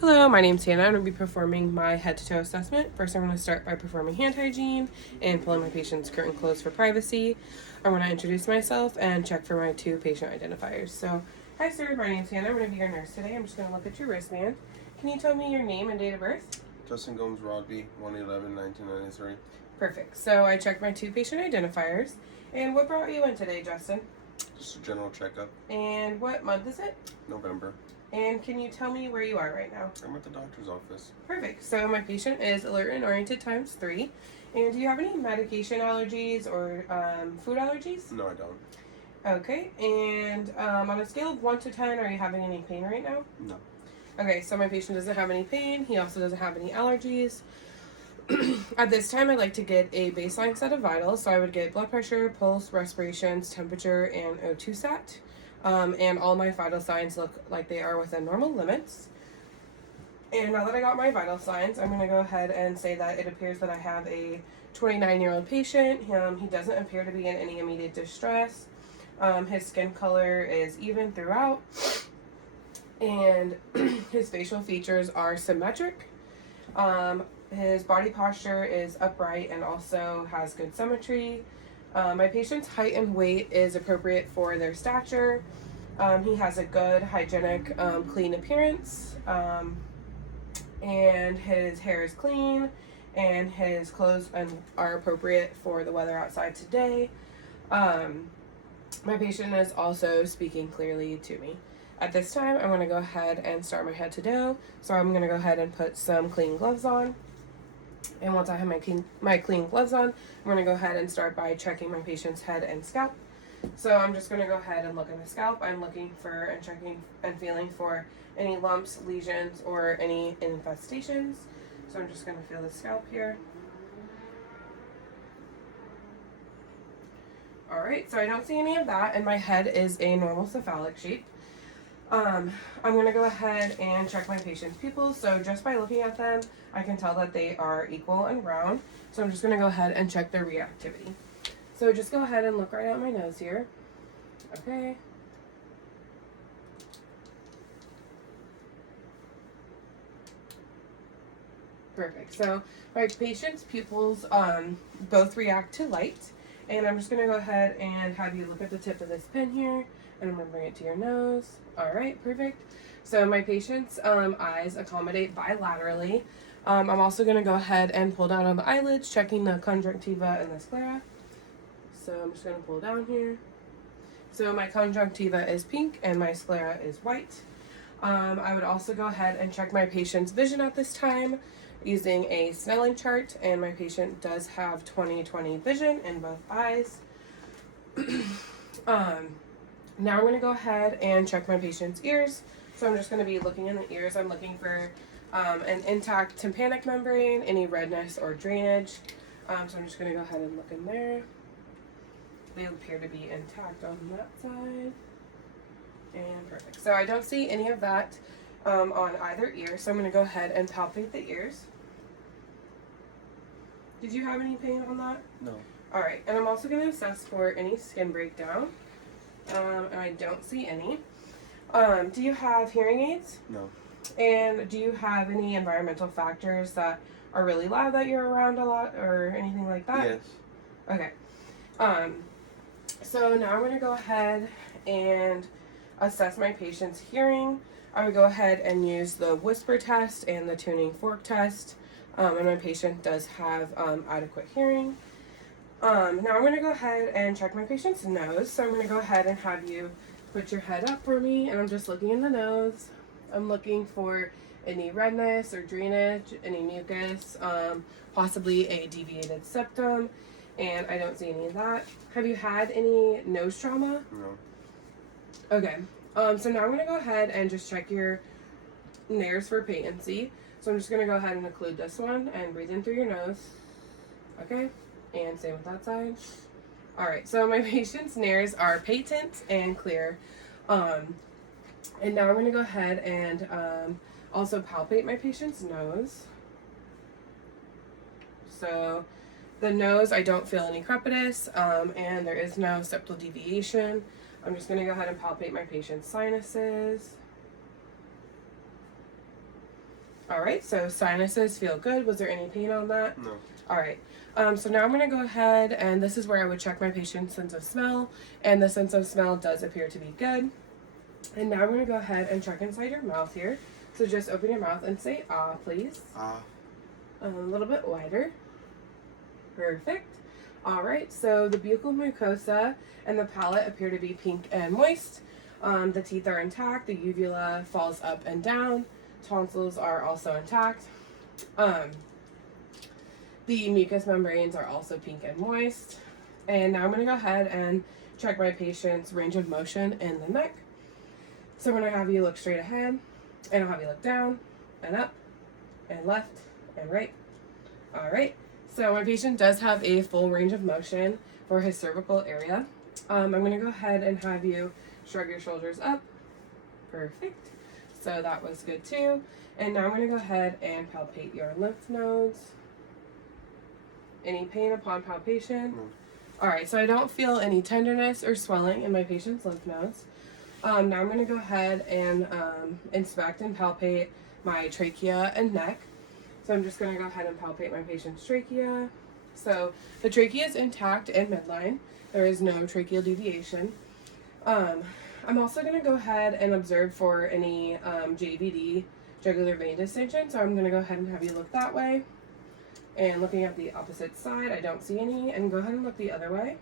Hello, my name's Hannah. I'm going to be performing my head-to-toe assessment. First, I'm going to start by performing hand hygiene and pulling my patient's curtain closed for privacy. I want to introduce myself and check for my 2 patient identifiers. So, hi sir, my name's Hannah. I'm going to be your nurse today. I'm just going to look at your wristband. Can you tell me your name and date of birth? Justin Gomes Rodby, 1/11/1993. Perfect. So, I checked my 2 patient identifiers. And what brought you in today, Justin? Just a general checkup. And what month is it? November. And can you tell me where you are right now? I'm at the doctor's office. Perfect. So my patient is alert and oriented times 3. And do you have any medication allergies or food allergies? No, I don't. Okay. And on a scale of 1 to 10, are you having any pain right now? No. Okay, so my patient doesn't have any pain. He also doesn't have any allergies. At this time, I'd like to get a baseline set of vitals. So I would get blood pressure, pulse, respirations, temperature, and O2 sat. And all my vital signs look like they are within normal limits. And now that I got my vital signs, I'm going to go ahead and say that it appears that I have a 29-year-old patient. He doesn't appear to be in any immediate distress. His skin color is even throughout. And his facial features are symmetric. His body posture is upright and also has good symmetry. My patient's height and weight is appropriate for their stature. He has a good, hygienic, clean appearance. And his hair is clean. And his clothes are appropriate for the weather outside today. My patient is also speaking clearly to me. At this time, I'm going to go ahead and start my head to toe. So I'm going to go ahead and put some clean gloves on. And once I have my clean gloves on, I'm going to go ahead and start by checking my patient's head and scalp. So I'm just going to go ahead and look at the scalp. I'm looking for and checking and feeling for any lumps, lesions, or any infestations. So I'm just going to feel the scalp here. Alright, so I don't see any of that, and my head is a normal cephalic shape. I'm going to go ahead and check my patient's pupils. So just by looking at them, I can tell that they are equal and round. So I'm just going to go ahead and check their reactivity. So just go ahead and look right at my nose here. Okay. Perfect. So my patient's pupils both react to light. And I'm just going to go ahead and have you look at the tip of this pen here. And I'm going to bring it to your nose. All right, perfect. So my patient's eyes accommodate bilaterally. I'm also going to go ahead and pull down on the eyelids, checking the conjunctiva and the sclera. So I'm just going to pull down here. So my conjunctiva is pink and my sclera is white. I would also go ahead and check my patient's vision at this time using a Snelling chart, and my patient does have 20/20 vision in both eyes. Now I'm going to go ahead and check my patient's ears. So I'm just going to be looking in the ears. I'm looking for an intact tympanic membrane, any redness or drainage. So I'm just going to go ahead and look in there. They appear to be intact on that side. And perfect. So I don't see any of that on either ear. So I'm going to go ahead and palpate the ears. Did you have any pain on that? No. Alright, and I'm also going to assess for any skin breakdown. And I don't see any. Do you have hearing aids? No. And do you have any environmental factors that are really loud that you're around a lot or anything like that? Yes. Okay. So now I'm going to go ahead and assess my patient's hearing. I would go ahead and use the whisper test and the tuning fork test. And my patient does have adequate hearing. Now I'm going to go ahead and check my patient's nose. So I'm going to go ahead and have you put your head up for me, and I'm just looking in the nose. I'm looking for any redness or drainage, any mucus, possibly a deviated septum, and I don't see any of that. Have you had any nose trauma? No. Okay. So now I'm going to go ahead and just check your nares for patency. So I'm just going to go ahead and occlude this one and breathe in through your nose. Okay. And same with that side. Alright, so my patient's nares are patent and clear. And now I'm going to go ahead and also palpate my patient's nose. So the nose, I don't feel any crepitus, and there is no septal deviation. I'm just going to go ahead and palpate my patient's sinuses. All right, so sinuses feel good. Was there any pain on that? No. All right. So now I'm going to go ahead, and this is where I would check my patient's sense of smell, and the sense of smell does appear to be good. And now I'm going to go ahead and check inside your mouth here. So just open your mouth and say ah, please. Ah. A little bit wider. Perfect. All right, so the buccal mucosa and the palate appear to be pink and moist. The teeth are intact. The uvula falls up and down. Tonsils are also intact. The mucous membranes are also pink and moist. And now I'm going to go ahead and check my patient's range of motion in the neck. So I'm going to have you look straight ahead, and I'll have you look down and up and left and right. All right. So my patient does have a full range of motion for his cervical area. I'm going to go ahead and have you shrug your shoulders up. Perfect. So that was good too. And now I'm going to go ahead and palpate your lymph nodes. Any pain upon palpation? No. All right, so I don't feel any tenderness or swelling in my patient's lymph nodes. Now I'm going to go ahead and inspect and palpate my trachea and neck. So I'm just going to go ahead and palpate my patient's trachea. So the trachea is intact and midline. There is no tracheal deviation. I'm also going to go ahead and observe for any JVD, jugular vein distension. So I'm going to go ahead and have you look that way. And looking at the opposite side, I don't see any. And go ahead and look the other way.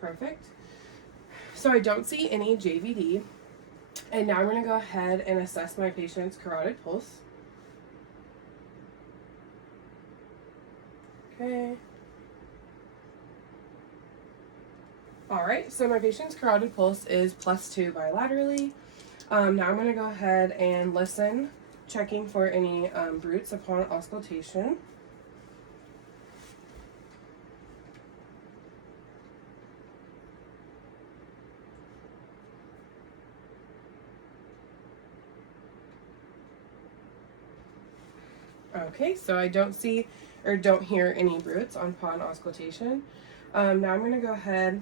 Perfect. So I don't see any JVD. And now I'm going to go ahead and assess my patient's carotid pulse. Okay. All right, so my patient's carotid pulse is +2 bilaterally. Now I'm going to go ahead and listen, checking for any bruits upon auscultation. Okay, so I don't see or don't hear any bruits upon auscultation. Now I'm going to go ahead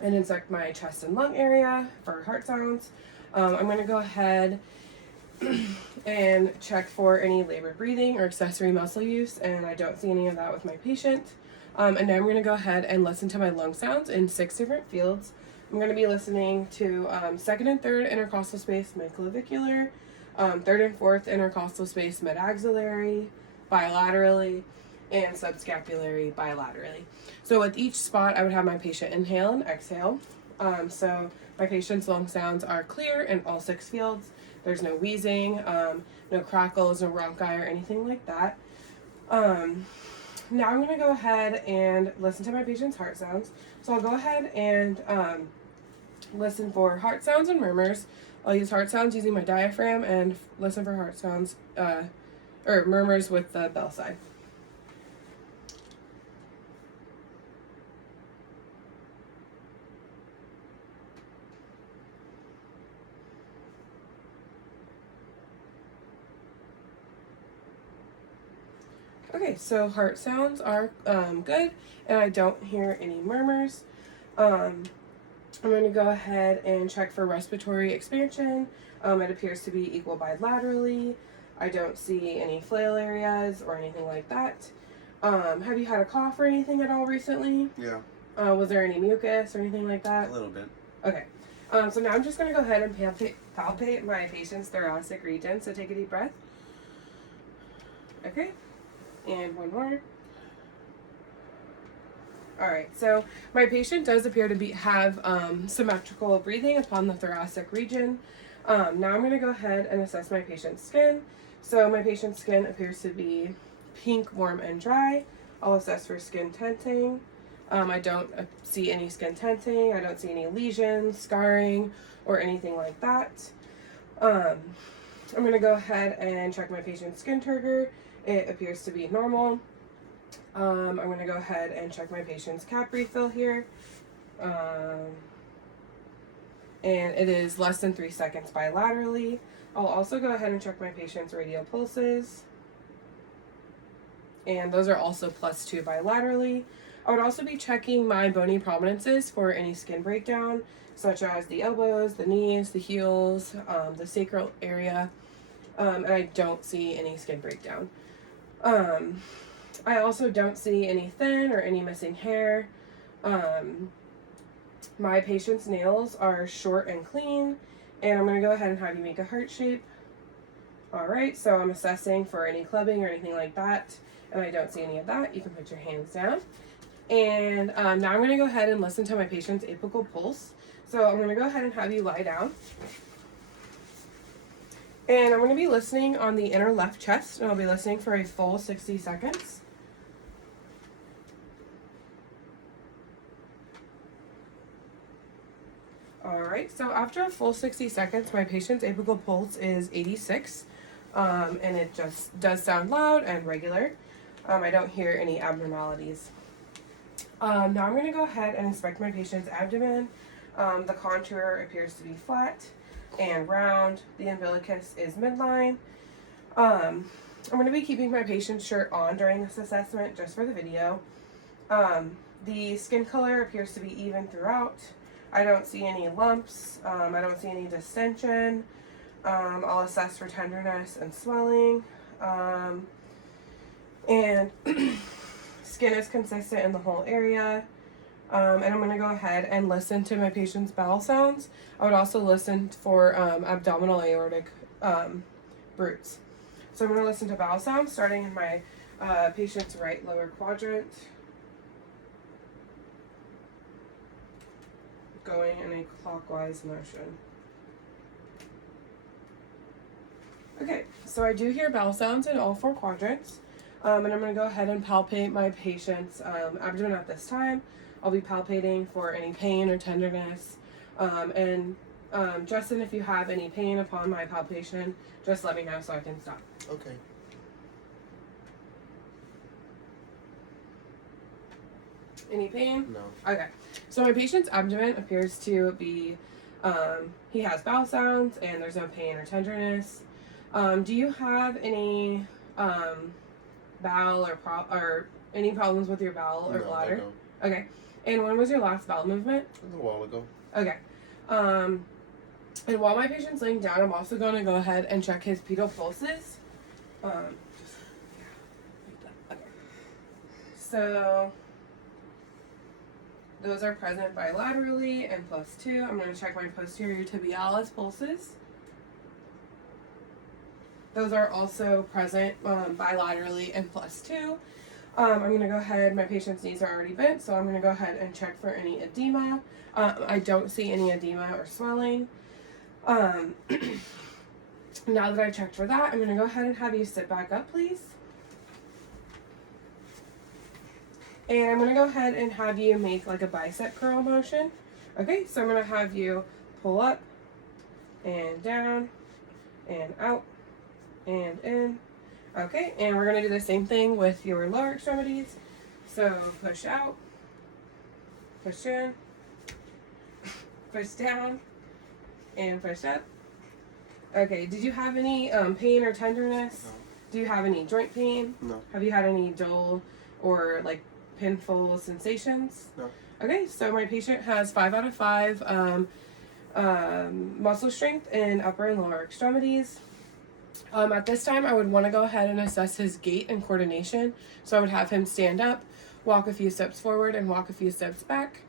and inspect my chest and lung area for heart sounds. I'm going to go ahead and check for any labored breathing or accessory muscle use, and I don't see any of that with my patient. And now I'm going to go ahead and listen to my lung sounds in 6 different fields. I'm going to be listening to second and third intercostal space midclavicular, third and fourth intercostal space mid-axillary, bilaterally, and subscapulary bilaterally. So with each spot, I would have my patient inhale and exhale. So my patient's lung sounds are clear in all 6 fields. There's no wheezing, no crackles, no bronchi, or anything like that. Now I'm going to go ahead and listen to my patient's heart sounds. So I'll go ahead and listen for heart sounds and murmurs. I'll use heart sounds using my diaphragm and listen for heart sounds or murmurs with the bell side. Okay, so heart sounds are good, and I don't hear any murmurs. I'm going to go ahead and check for respiratory expansion. It appears to be equal bilaterally. I don't see any flail areas or anything like that. Have you had a cough or anything at all recently? Yeah. Was there any mucus or anything like that? A little bit. Okay. So now I'm just going to go ahead and palpate my patient's thoracic region. So take a deep breath. Okay. And one more. All right, so my patient does appear to have symmetrical breathing upon the thoracic region. Now I'm going to go ahead and assess my patient's skin. So my patient's skin appears to be pink, warm, and dry. I'll assess for skin tinting. I don't see any skin tinting. I don't see any lesions, scarring, or anything like that. I'm going to go ahead and check my patient's skin turgor. It appears to be normal. I'm going to go ahead and check my patient's cap refill here. And it is less than 3 seconds bilaterally. I'll also go ahead and check my patient's radial pulses. And those are also +2 bilaterally. I would also be checking my bony prominences for any skin breakdown, such as the elbows, the knees, the heels, the sacral area, and I don't see any skin breakdown. I also don't see any thin or any missing hair. My patient's nails are short and clean, and I'm going to go ahead and have you make a heart shape. Alright, so I'm assessing for any clubbing or anything like that, and I don't see any of that. You can put your hands down. And now I'm going to go ahead and listen to my patient's apical pulse. So I'm going to go ahead and have you lie down. And I'm going to be listening on the inner left chest, and I'll be listening for a full 60 seconds. Alright, so after a full 60 seconds, my patient's apical pulse is 86, and it just does sound loud and regular. I don't hear any abnormalities. Now I'm going to go ahead and inspect my patient's abdomen. The contour appears to be flat and round. The umbilicus is midline. I'm going to be keeping my patient's shirt on during this assessment just for the video. The skin color appears to be even throughout. I don't see any lumps. I don't see any distension. I'll assess for tenderness and swelling. And skin is consistent in the whole area. And I'm going to go ahead and listen to my patient's bowel sounds. I would also listen for abdominal aortic brutes. So I'm going to listen to bowel sounds starting in my patient's right lower quadrant. Going in a clockwise motion. Okay, so I do hear bowel sounds in all 4 quadrants. And I'm going to go ahead and palpate my patient's abdomen at this time. I'll be palpating for any pain or tenderness. Justin, if you have any pain upon my palpation, just let me know so I can stop. Okay. Any pain? No. Okay. So my patient's abdomen appears to be, he has bowel sounds and there's no pain or tenderness. Do you have any bowel or any problems with your bowel or No, bladder? I don't. Okay. And when was your last bowel movement? A little while ago. Okay. And while my patient's laying down, I'm also going to go ahead and check his pedal pulses. Okay. So those are present bilaterally and +2. I'm going to check my posterior tibialis pulses. Those are also present bilaterally and +2. I'm going to go ahead, my patient's knees are already bent, so I'm going to go ahead and check for any edema. I don't see any edema or swelling. Now that I've checked for that, I'm going to go ahead and have you sit back up, please. And I'm going to go ahead and have you make like a bicep curl motion. Okay, so I'm going to have you pull up and down and out and in. Okay, and we're going to do the same thing with your lower extremities. So push out, push in, push down, and push up. Okay, did you have any pain or tenderness? No. Do you have any joint pain? No. Have you had any dull or like painful sensations? No. Okay, so my patient has 5 out of 5 muscle strength in upper and lower extremities. At this time, I would want to go ahead and assess his gait and coordination. So I would have him stand up, walk a few steps forward, and walk a few steps back.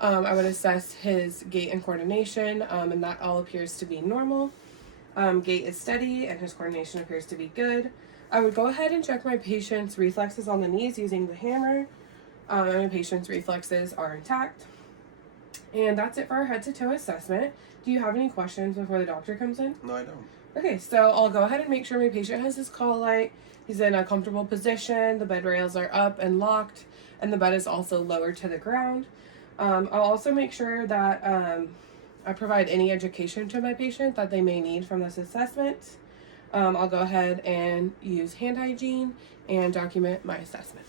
I would assess his gait and coordination, and that all appears to be normal. Gait is steady, and his coordination appears to be good. I would go ahead and check my patient's reflexes on the knees using the hammer. And my patient's reflexes are intact. And that's it for our head-to-toe assessment. Do you have any questions before the doctor comes in? No, I don't. Okay, so I'll go ahead and make sure my patient has his call light. He's in a comfortable position. The bed rails are up and locked, and the bed is also lowered to the ground. I'll also make sure that I provide any education to my patient that they may need from this assessment. I'll go ahead and use hand hygiene and document my assessment.